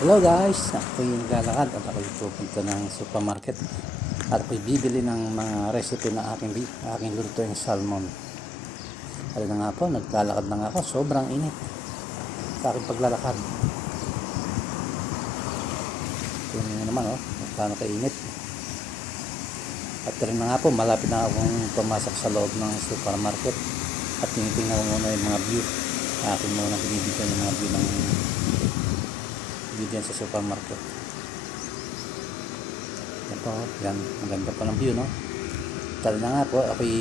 Hello guys, ako yung lalakad at ako yung pupunta ng supermarket at ako'y bibili ng mga recipe na aking, aking luto yung salmon. Ano na nga po, naglalakad na nga ako, sobrang init sa aking paglalakad. Tingnan nyo naman oh, magkano kainit. At rin na nga po, malapit na akong pumasok sa loob ng supermarket at tinitingnan ko muna yung mga view. Akin muna binibigyan yung mga view ng view dyan sa supermarket. Ito, yan, maganda pa ng view, no? Tala na nga po, ako'y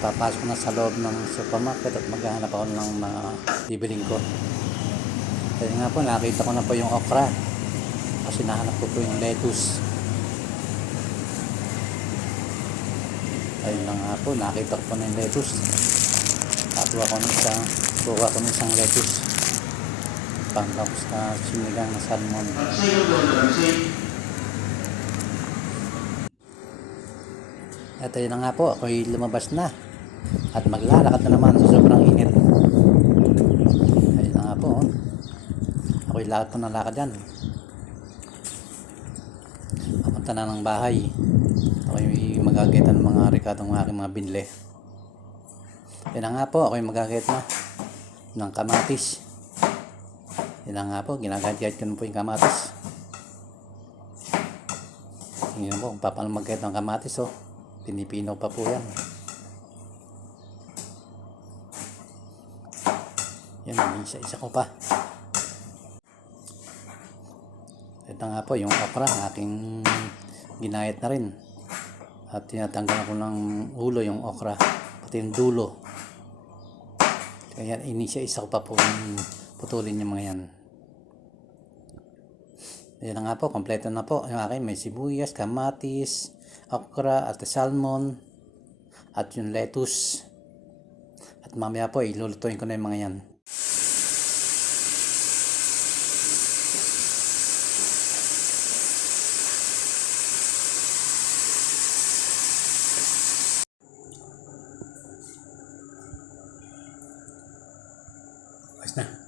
papasok na sa loob ng supermarket at maghahanap ako ng mga bibiling ko. Kaya nga po, nakita ko na po yung okra. Kasi nahanap ko po yung lettuce. Ayun na nga po, nakita ko po na yung lettuce. Nakuha ko ng isang, kuha ko ng isang lettuce. Pangtapos na sinigang na salmon. At ayun na nga po, ako'y lumabas na. At maglalakad na naman sa sobrang init. Ayun na nga po. oh. Ako'y lakad po ng lakad yan. Papunta na ng bahay. Ako'y magagit ng mga rekadong aking mga binle. Ayun na nga po, ako'y magagit na ng kamatis. Yun na nga po, ginagagayat ko na po yung kamatis. Tingnan po kung paano magkayat ng kamatis oh. Pinipino pa po yan. Yan, isa-isa ko pa. Ito nga po, yung okra, aking ginayat na rin. At tinatanggal ko ng ulo yung okra, pati yung dulo. Kaya inisa-isa ko pa po putulin yung mga yan. Ayan na nga po, kompleto na po. Yung akin may sibuyas, kamatis, okra, at salmon, at yung lettuce. At mamaya po, ilulutuin ko na yung mga yan. Ayos na.